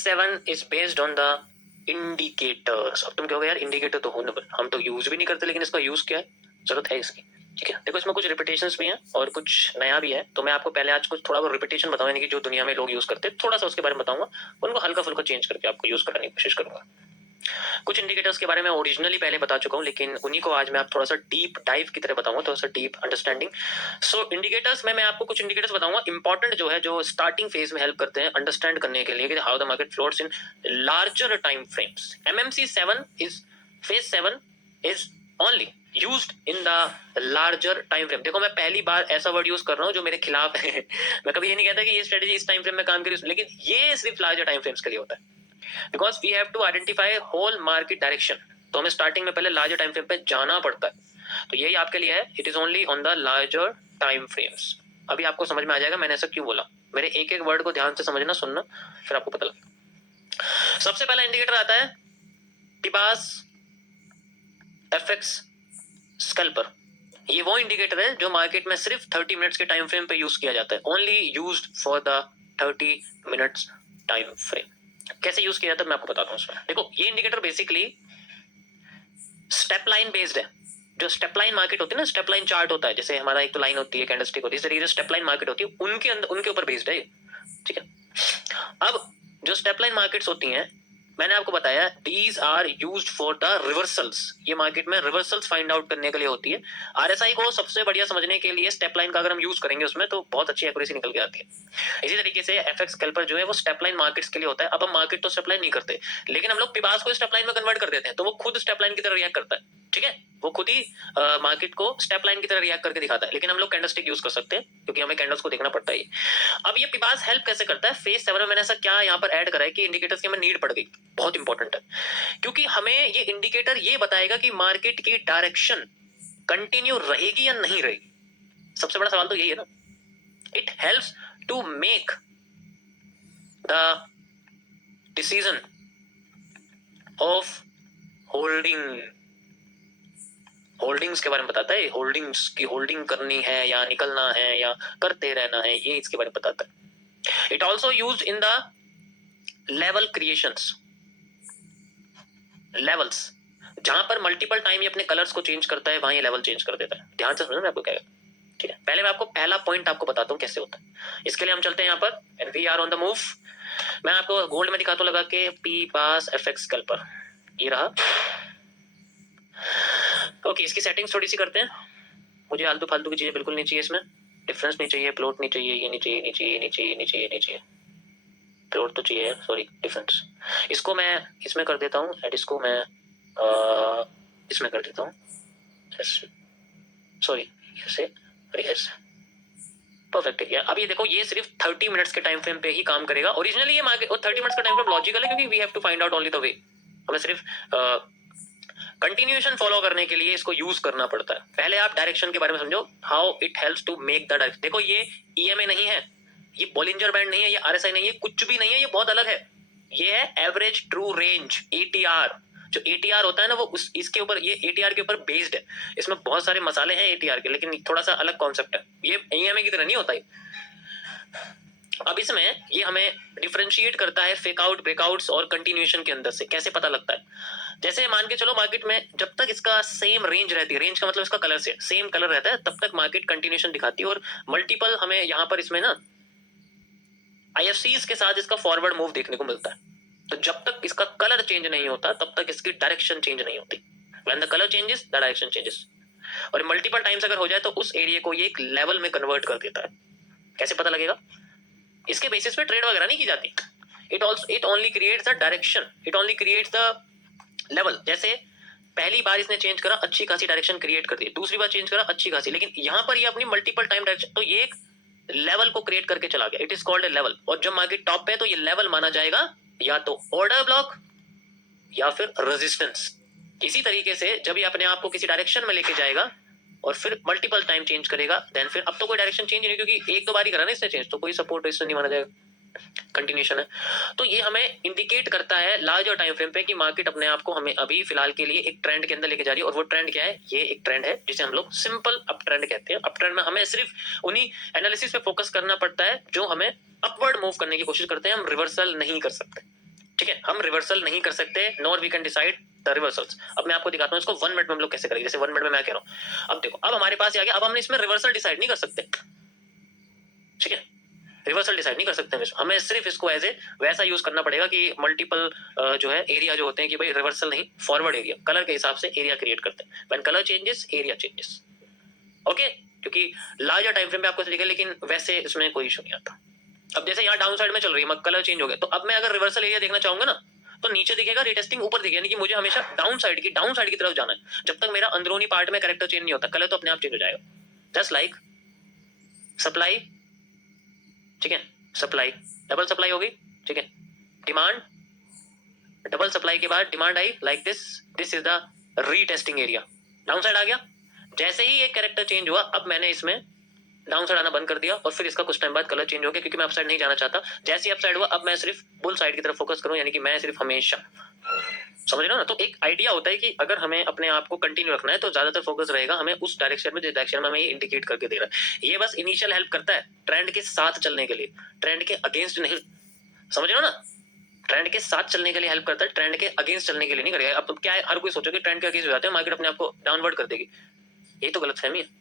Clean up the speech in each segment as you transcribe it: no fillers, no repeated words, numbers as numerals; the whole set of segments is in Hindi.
Phase 7 is based on the indicators. अब तुम कहोगे यार इंडिकेटर तो हम तो यूज भी नहीं करते, लेकिन इसका यूज क्या है, जरूरत है इसकी। ठीक है, देखो इसमें कुछ रिपीटेशंस भी हैं और कुछ नया भी है, तो मैं आपको पहले आज कुछ थोड़ा बहुत रिपीटेशन बताऊंगा, यानी कि जो दुनिया में लोग यूज करते हैं थोड़ा सा उसके बारे में बताऊंगा, उनको हल्का फुल्का चेंज करके आपको यूज कराने की कोशिश करूंगा। कुछ इंडिकेटर्स के बारे में ओरिजिनली पहले बता चुका हूं, लेकिन उन्हीं को आज मैं आप थोड़ा सा डीप डाइव की तरह बताऊंगा, थोड़ा सा डीप अंडरस्टैंडिंग। सो इंडिकेटर्स में मैं आपको कुछ इंडिकेटर्स बताऊंगा इंपॉर्टेंट, जो है जो स्टार्टिंग फेज में हेल्प करते हैं अंडरस्टैंड करने के लिए कि how the market floats in larger time frames. MMC 7 is phase 7 is only used in the larger time frame. देखो मैं पहली बार ऐसा वर्ड यूज कर रहा हूं जो मेरे खिलाफ है मैं कभी ये नहीं कहता कि ये स्ट्रेटेजी इस टाइम फ्रेम में काम करी, लेकिन ये सिर्फ लार्जर टाइम फ्रेम्स के लिए होता है, because we have to identify whole market direction. तो हमें स्टार्टिंग में पहले लार्जर टाइम फ्रेम पे जाना पड़ता है, तो यही आपके लिए है, it is only on the larger time frames. अभी आपको समझ में आ जाएगा मैंने ऐसा क्यों बोला, मेरे एक एक वर्ड को ध्यान से समझना सुनना, फिर आपको पता लगेगा। सबसे पहला इंडिकेटर आता है टिबास एफएक्स स्कैल्पर। ये वो इंडिकेटर है जो मार्केट में सिर्फ 30 मिनट्स के टाइम फ्रेम पे यूज किया जाता है, only used for the 30 minutes time frame. कैसे यूज किया जाता है मैं आपको बताता हूँ उसमें। देखो ये indicator basically step line based है। जो स्टेप लाइन मार्केट होती है ना, स्टेप लाइन चार्ट होता है, जैसे हमारा एक तो लाइन होती है, कैंडलस्टिक होती है, इस तरीके से स्टेप लाइन मार्केट होती है, उनके अंदर उनके ऊपर बेस्ड है ये। ठीक है, अब जो स्टेप लाइन मार्केट्स होती हैं, मैंने आपको बताया these are used for the reversals. ये मार्केट में रिवर्सल्स फाइंड आउट करने के लिए होती है। आरएसआई को सबसे बढ़िया समझने के लिए स्टेप लाइन का अगर हम यूज करेंगे उसमें, तो बहुत अच्छी एक्यूरेसी निकल के आती है। इसी तरीके से एफएक्स कैल्पर जो है वो स्टेप लाइन मार्केट्स के लिए होता है। अब हम मार्केट तो स्टेप लाइन नहीं करते, लेकिन हम लोग पिबास को स्टेप लाइन में कन्वर्ट कर देते हैं, तो वो खुद स्टेप लाइन की तरह रिएक्ट करता है। ठीक है, वो खुद ही मार्केट को स्टेप लाइन की तरह रिएक्ट करके दिखाता है, लेकिन हम लोग कैंडलस्टिक यूज कर सकते हैं क्योंकि हमें कैंडल्स को देखना पड़ता है। अब ये पिबास हेल्प कैसे करता है, फेज 7 में मैंने ऐसा क्या यहाँ पर ऐड करा है कि इंडिकेटर्स की हमें नीड पड़ गई, बहुत इंपॉर्टेंट है, क्योंकि हमें ये इंडिकेटर ये बताएगा कि मार्केट की डायरेक्शन कंटिन्यू रहेगी या नहीं रहेगी। सबसे बड़ा सवाल तो यही है ना। It helps to make the decision of holding. Holdings के बारे में बताता है, होल्डिंग्स की होल्डिंग करनी है या निकलना है या करते रहना है, ये इसके बारे में बताता है। It also use in the level creations. Levels जहां पर मल्टीपल टाइम ये अपने कलर्स को चेंज करता है, वहां ये लेवल चेंज कर देता है। ध्यान से सुनो मैं आपको क्या है। ठीक है, पहले मैं आपको पहला पॉइंट आपको बताता हूं कैसे होता है। इसके लिए हम चलते हैं यहाँ पर, and we are on the move. मैं आपको गोल्ड में दिखाता हूं लगा के पी पास एफएक्स कैल्पर, ये रहा। ओके, इसकी सेटिंग्स थोड़ी सी करते हैं। मुझे आलतू फालतू की चीजें बिल्कुल नहीं चाहिए इसमें, डिफरेंस नहीं चाहिए, प्लॉट नहीं चाहिए, ये नहीं चाहिए, नहीं चाहिए, नहीं चाहिए, नहीं चाहिए, नहीं चाहिए, प्लॉट तो चाहिए, सॉरी डिफरेंस। इसको मैं इसमें कर देता हूँ, एंड इसको मैं इसमें कर देता हूँ, सॉरी ऐसे, ऐसे परफेक्ट है। अब ये देखो ये सिर्फ 30 मिनट्स के टाइम फ्रेम पे ही काम करेगा। ओरिजिनली ये मार्केट और 30 मिनट्स का टाइम फ्रेम लॉजिकल है, क्योंकि we have to find out only the way. हमें सिर्फ कंटिन्यूएशन फॉलो करने के लिए इसको यूज करना पड़ता है। पहले आप डायरेक्शन के बारे में समझो, how it helps to make the direction. देखो ये ईएमए नहीं है, ये बॉलिंजर बैंड नहीं है, ये आरएसआई नहीं है, कुछ भी नहीं है, ये बहुत अलग है। ये है एवरेज ट्रू रेंज, एटीआर। जो एटीआर होता है ना, वो उस इसके ऊपर, ये एटीआर के ऊपर बेस्ड है। इसमें बहुत सारे मसाले हैं एटीआर के, लेकिन थोड़ा सा अलग कॉन्सेप्ट है, ये ईएमए की तरह नहीं होता है। अब इसमें ये हमें डिफरेंशिएट करता है फेक आउट, ब्रेकआउट्स और कंटिन्यूएशन के अंदर से। कैसे पता लगता है, जैसे मान के चलो मार्केट में जब तक इसका सेम रेंज रहती है, रेंज का मतलब इसका कलर से सेम कलर रहता है, तब तक मार्केट कंटिन्यूएशन दिखाती है। और मल्टीपल हमें यहाँ पर इसमें ना आईएफसीज के साथ इसका फॉरवर्ड मूव देखने को मिलता है। तो जब तक इसका कलर चेंज नहीं होता तब तक इसकी डायरेक्शन चेंज नहीं होती। When the colour changes the direction changes. और मल्टीपल टाइम्स अगर हो जाए तो उस एरिया को ये एक लेवल में कन्वर्ट कर देता है। कैसे पता लगेगा, इसके बेसिस पे ट्रेड वगैरह नहीं की जाती। It only creates the direction, it only creates the level. जैसे पहली बार इसने चेंज करा, अच्छी खासी डायरेक्शन क्रिएट कर दी, दूसरी बार चेंज करा, अच्छी खासी, लेकिन यहां पर ये अपनी मल्टीपल टाइम डायरेक्शन, तो ये एक लेवल को क्रिएट करके चला गया। It is called a level. और जब मार्केट टॉप पे है तो ये लेवल माना जाएगा या तो ऑर्डर ब्लॉक या फिर रेजिस्टेंस। इसी तरीके से जब ये अपने आप को किसी डायरेक्शन में लेके जाएगा और फिर मल्टीपल टाइम चेंज करेगा, देन फिर अब तो कोई डायरेक्शन चेंज नहीं, क्योंकि एक दो बार ही करा ना इसने चेंज, तो कोई सपोर्ट रेजिस्टेंस नहीं माना जाएगा, कंटिन्यूएशन है। तो ये हमें इंडिकेट करता है लार्जर टाइम फ्रेम पे कि मार्केट अपने आप को हमें अभी फिलहाल के लिए एक ट्रेंड के अंदर लेके जा रही है। और वो ट्रेंड क्या है, ये एक ट्रेंड है जिसे हम लोग सिंपल अप ट्रेंड कहते हैं। अप ट्रेंड में हमें सिर्फ उन्हीं एनालिसिस पे फोकस करना पड़ता है जो हमें अपवर्ड मूव करने की कोशिश करते हैं, हम रिवर्सल नहीं कर सकते। ठीक है, हम रिवर्सल नहीं कर सकते, nor we can decide the reversals. अब मैं आपको दिखाता हूँ इसको 1 मिनट में हम लोग कैसे करेंगे। जैसे 1 मिनट में मैं कह रहा हूँ, अब देखो, अब हमारे पास आ गया, अब हमने इसमें रिवर्सल डिसाइड नहीं कर सकते, ठीक है, रिवर्सल डिसाइड नहीं कर सकते हमें सिर्फ इसको एज ए वैसा यूज करना पड़ेगा कि मल्टीपल जो है एरिया जो होते हैं कि भाई रिवर्सल नहीं, फॉरवर्ड एरिया, कलर के हिसाब से एरिया क्रिएट करते हैं। When colour changes area changes, okay, क्योंकि लार्जर टाइम फ्रेम पे आपको लिखा, लेकिन वैसे इसमें कोई इशू नहीं आता। अब जैसे यहाँ डाउन साइड में चल रही है, कलर चेंज हो गया, तो अब मैं अगर रिवर्सल एरिया देखना चाहूंगा ना, तो नीचे दिखेगा रिटेस्टिंग, ऊपर दिखेगा, यानी कि मुझे हमेशा डाउन साइड की तरफ जाना है। जब तक मेरा अंदरूनी पार्ट में कैरेक्टर चेंज नहीं होता, कलर तो अपने आप चेंज हो जाएगा। जस्ट लाइक सप्लाई, ठीक है, सप्लाई डबल सप्लाई होगी, ठीक है, डिमांड डबल सप्लाई के बाद डिमांड आई like this is the retesting area, downside आ गया। जैसे ही एक कैरेक्टर चेंज हुआ, अब मैंने इसमें डाउन साइड आना बंद कर दिया, और फिर इसका कुछ टाइम बाद कलर चेंज हो गया, क्योंकि मैं अप साइड नहीं जाना चाहता। जैसे ही अप साइड हुआ, अब मैं सिर्फ बुल साइड की तरफ फोकस करूं, यानी कि मैं सिर्फ हमेशा, समझ रहे हो ना। तो एक आइडिया होता है कि अगर हमें अपने आप को कंटिन्यू रखना है तो ज्यादातर फोकस रहेगा हमें उस डायरेक्शन में, जिस डायरेक्शन में हमें इंडिकेट करके दे रहा है। ये बस इनिशियल हेल्प करता है ट्रेंड के साथ चलने के लिए, ट्रेंड के अगेंस्ट नहीं, समझ रहे हो ना। ट्रेंड के साथ चलने के लिए हेल्प करता है, ट्रेंड के अगेंस्ट चलने के लिए नहीं करेगा। अब क्या है, हर कोई सोचो कि ट्रेंड के अगेंस्ट हो जाते हैं, मार्केट अपने आप को डाउनवर्ड कर देगी, ये तो गलतफहमी है।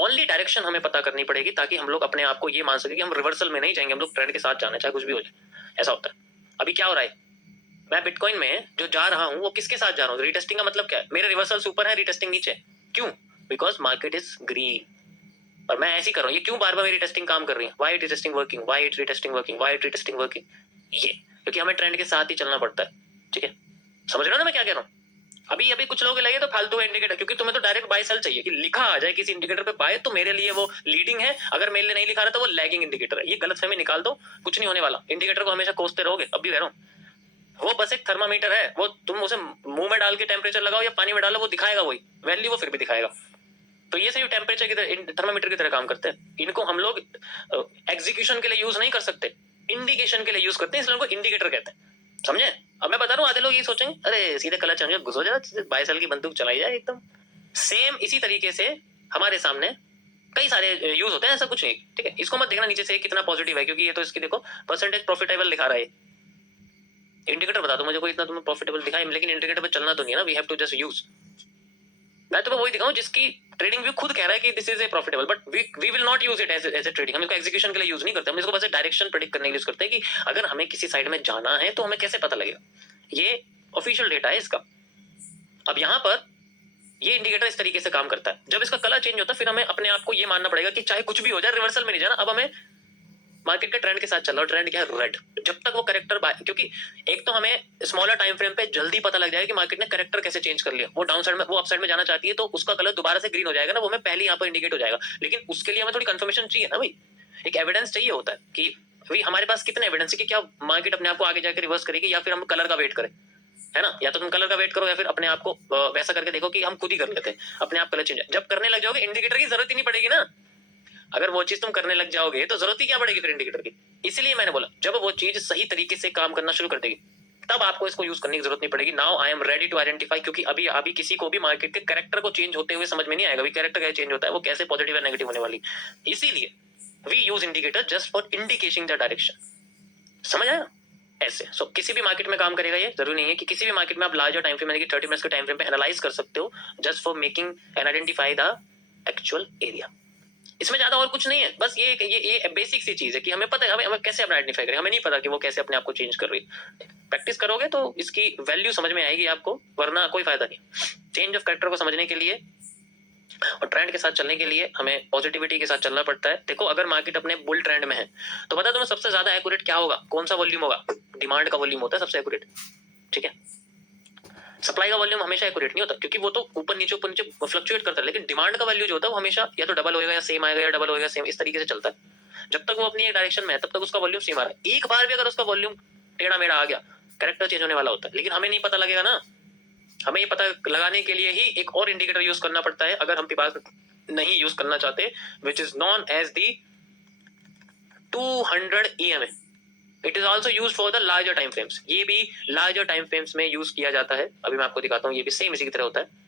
ओनली डायरेक्शन हमें पता करनी पड़ेगी, ताकि हम लोग अपने आप को ये मान सके कि हम रिवर्सल में नहीं जाएंगे, हम लोग ट्रेंड के साथ जाना है, चाहे कुछ भी हो जाए, ऐसा होता है। अभी क्या हो रहा है, मैं बिटकॉइन में जो जा रहा हूं वो किसके साथ जा रहा हूं, रीटेस्टिंग का मतलब क्या है, मेरे रिवर्सल ऊपर है, रीटेस्टिंग नीचे। क्यों? बिकॉज मार्केट इज ग्रीन, और मैं ऐसे ही कर रहा हूँ। ये क्यों बार बार मेरी टेस्टिंग काम कर रही है, why it testing working, why it retesting working, why it retesting working, ये क्योंकि हमें ट्रेंड के साथ ही चलना पड़ता है, ठीक है, समझ रहे हो ना मैं क्या कह रहा हूँ। अभी कुछ लोग लगे तो फालतू इंडिकेटर, क्योंकि तुम्हें तो डायरेक्ट बाय सेल चाहिए कि लिखा आ जाए किसी इंडिकेटर पे बाय, तो मेरे लिए वो लीडिंग है, अगर मेरे लिए नहीं लिखा रहा तो वो लैगिंग इंडिकेटर है। ये गलतफहमी निकाल दो, कुछ नहीं होने वाला। इंडिकेटर को हमेशा कोसते रहोगे, अब भी कह रहा हूँ, वो बस एक थर्मामीटर है, वो तुम उसे मुंह में डाल के टेम्परेचर लगाओ या पानी में डालो, वो दिखाएगा वही वैल्यू, वो फिर भी दिखाएगा। तो ये सिर्फ टेम्परेचर की तरह, थर्मामीटर की तरह काम करते हैं। इनको हम लोग एग्जीक्यूशन के लिए यूज नहीं कर सकते, इंडिकेशन के लिए यूज करते हैं, इसलिए उनको इंडिकेटर कहते हैं, समझे। अब मैं बता रहा हूँ, आधे लोग ये सोचेंगे अरे सीधे कलर चेंज घुसो जा, 22 साल की बंदूक चलाई जाए एकदम। सेम इसी तरीके से हमारे सामने कई सारे यूज होते हैं, ऐसा कुछ नहीं, ठीक है। इसको मत देखना नीचे से कितना पॉजिटिव है, क्योंकि ये तो इसकी देखो परसेंटेज प्रॉफिटेबल दिखा रहा है। इंडिकेटर बता दो मुझे कोई इतना तुम्हें प्रॉफिटेबल दिखाए, लेकिन इंडिकेटर पे चलना तो नहीं है ना, we have to just use. मैं तुम्हें वही दिखाऊं जिसकी ट्रेडिंग व्यू खुद कह रहा है कि this is a profitable, but we will not use it as a trading. हम इसको एग्जीक्यूशन के लिए यूज नहीं करते, हम इसको बस डायरेक्शन प्रेडिक्ट करने के लिए यूज करते हैं कि अगर हमें किसी साइड में जाना है तो हमें कैसे पता लगेगा। ये ऑफिशियल डेटा है इसका। अब यहाँ पर ये इंडिकेटर इस तरीके से काम करता है, जब इसका कलर चेंज होता है फिर हमें अपने आप को ये मानना पड़ेगा कि चाहे कुछ भी हो जाए रिवर्सल में नहीं जाना, अब हमें मार्केट के ट्रेंड के साथ चल रहा है। ट्रेंड क्या है, रेड। जब तक वो करेक्टर, क्योंकि एक तो हमें स्मॉलर टाइम फ्रेम पे जल्दी पता लग जाएगा कि मार्केट ने करेक्टर कैसे चेंज कर लिया, वो डाउन साइड में, वो अप साइड में जाना चाहती है, तो उसका कलर दोबारा से ग्रीन हो जाएगा ना, वो हमें पहले यहाँ पर इंडिकेट हो जाएगा। लेकिन उसके लिए हमें थोड़ी कंफर्मेशन चाहिए ना भाई, एक एविडेंस चाहिए होता है कि भाई हमारे पास कितने एविडेंस है कि क्या मार्केट अपने आप को आगे जाकर रिवर्स करेगी, या फिर हम कलर का वेट करें, है ना। या तो तुम कलर का वेट करो, या फिर अपने आप को वैसा करके देखो कि हम खुद ही कर लेते हैं अपने आप कलर चेंज। जब करने लग जाओगे इंडिकेटर की जरूरत ही नहीं पड़ेगी ना। अगर वो चीज तुम करने लग जाओगे तो जरूरत ही क्या पड़ेगी फिर इंडिकेटर की। इसलिए मैंने बोला जब वो चीज सही तरीके से काम करना शुरू कर देगी तब आपको इसको यूज करने की जरूरत नहीं पड़ेगी। Now I am ready to identify, क्योंकि अभी अभी किसी को भी मार्केट के कैरेक्टर को चेंज होते हुए समझ में नहीं आएगा, कैरेक्टर कैसे चेंज होता है, वो कैसे पॉजिटिव या नेगेटिव होने वाली। इसीलिए we use indicator just for indicating the direction, समझ आया ऐसे। सो किसी भी मार्केट में काम करेगा, ये जरूरी नहीं है कि किसी भी मार्केट में आप लार्जर टाइम फ्रेम यानी कि 30 मिनट्स के टाइम फ्रेम पे एनालाइज कर सकते हो, just for making and identify the actual area. इसमें ज्यादा और कुछ नहीं है, बस ये बेसिक सी चीज है कि हमें पता है हमें कैसे अपना आइडेंटिफाई करें। हमें नहीं पता कि वो कैसे अपने आप को चेंज कर रही है। प्रैक्टिस करोगे तो इसकी वैल्यू समझ में आएगी आपको, वरना कोई फायदा नहीं। चेंज ऑफ कैरेक्टर को समझने के लिए और ट्रेंड के साथ चलने के लिए हमें पॉजिटिविटी के साथ चलना पड़ता है। देखो अगर मार्केट अपने बुल ट्रेंड में है तो पता तुम्हें सबसे ज्यादा एक्यूरेट क्या होगा, कौन सा वॉल्यूम होगा, डिमांड का वॉल्यूम होता है सबसे एक्यूरेट, ठीक है। सप्लाई का वॉल्यूम हमेशा एक्यूरेट नहीं होता, क्योंकि वो तो ऊपर नीचे फ्लक्चुएट करता है। लेकिन डिमांड का वैल्यू जो होता है वो हमेशा या तो डबल होएगा या सेम आएगा, या डबल होएगा सेम, इस तरीके से चलता है। जब तक वो अपनी एक डायरेक्शन में है तब तक उसका वॉल्यूम सेम आ रहा है। एक बार भी अगर उसका वॉल्यूम टेढ़ा मेढ़ा आ गया, कैरेक्टर चेंज होने वाला होता है। लेकिन हमें नहीं पता लगेगा ना, हमें ये पता लगाने के लिए ही एक और इंडिकेटर यूज करना पड़ता है, अगर हम पास नहीं यूज करना चाहते, which is known as the 200 EMA। It is also use for the larger time frames, ये भी लार्जर टाइम फ्रेम्स में यूज किया जाता है। अभी मैं आपको दिखाता हूँ, ये भी सेम इसी की तरह होता है।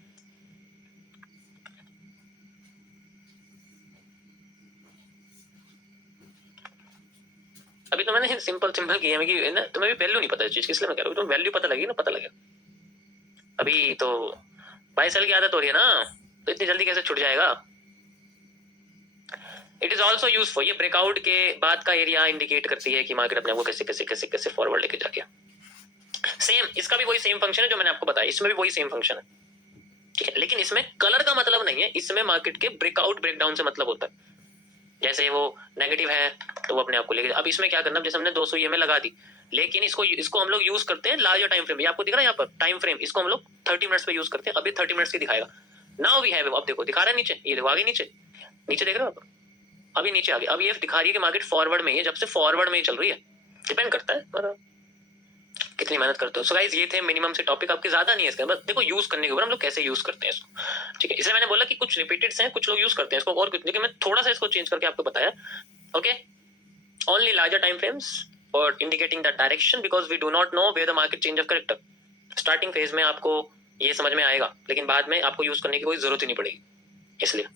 अभी तो मैंने सिंपल किया है कि ना तुम्हें भी वैल्यू नहीं पता इस चीज की, इसलिए मैं कह रहा हूँ तुम वैल्यू पता लगी ना, पता लगे। अभी तो 22 साल की आदत हो रही है ना, तो इतनी जल्दी कैसे छूट जाएगा। It is also use for, ये ब्रेकआउट के बाद का एरिया इंडिकेट करती है कि मार्केट अपने आप को कैसे कैसे कैसे कैसे फॉरवर्ड लेके जाके। सेम इसका भी वही सेम फंक्शन है जो मैंने आपको बताया, इसमें भी वही सेम फंक्शन है, ठीक है। लेकिन इसमें कलर का मतलब नहीं है, इसमें मार्केट के ब्रेकआउट ब्रेकडाउन से मतलब होता है। जैसे वो नेगेटिव है तो वो अपने आप को लेके, अब इसमें क्या करना, जैसे हमने 200 ईएमए लगा दी, लेकिन इसको हम लोग यूज करते हैं लार्जर टाइम फ्रेम। ये आपको दिख रहा है यहाँ पर टाइम फ्रेम, इसको हम लोग 30 मिनट्स पे यूज करते हैं। अभी 30 मिनट्स की दिखाएगा। नाउ वी हैव, अब देखो दिखा रहा है नीचे, ये देखो आगे नीचे, नीचे देख रहे हो आप, अभी नीचे आ गया। अब ये दिखा रही है कि मार्केट फॉरवर्ड में ही है, जब से फॉरवर्ड में ही चल रही है। डिपेंड करता है पर कितनी मेहनत करते हो। सो गाइस ये थे मिनिमम से टॉपिक, आपके ज्यादा नहीं है इसका, बस देखो यूज करने के ऊपर हम लोग कैसे यूज करते हैं इसको, ठीक है। इसलिए मैंने बोला कि कुछ रिपीटेड हैं, कुछ लोग यूज करते हैं इसको, और कुछ, लेकिन मैं थोड़ा सा इसको चेंज करके आपको बताया। Okay, only larger time frames for indicating the direction, because we do not know where the market change of character. Starting phase में आपको ये समझ में आएगा, लेकिन बाद में आपको यूज करने की कोई जरूरत ही नहीं पड़ेगी, इसलिए